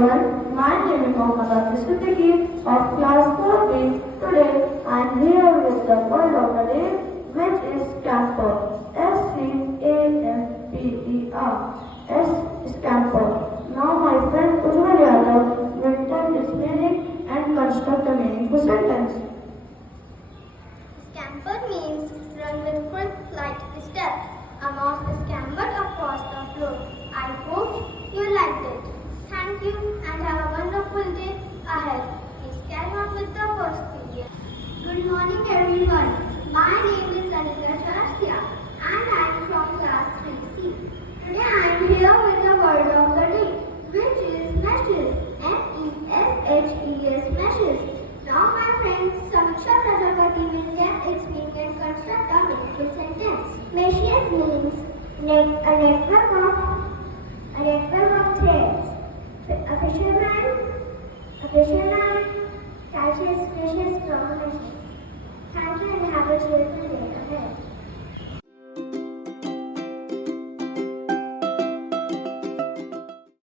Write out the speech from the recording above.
everyone, my name is Mohammad Siddiqui of class 4B. Today I am here with the word of the day, which is scamper. S-C-A-M-P-E-R. S scamper. Now my friend Ujjwal Yadav will tell its meaning and construct a meaningful sentence. Scamper means run with quick light steps. A mouse scampered across the floor. I hope you liked it. Thank you and have a wonderful day ahead. Please carry on with the first period. Good morning everyone. My name is Anika Charasia and I am from class 3C. Today I am here with the word of the day, which is meshes. M-E-S-H-E-S, meshes. Now my friend Samiksha Prajapati will get its meaning and construct a meaningful sentence. Meshes means a network of threads. A fisherman catches fishes from a mesh. Thank you and have a cheerful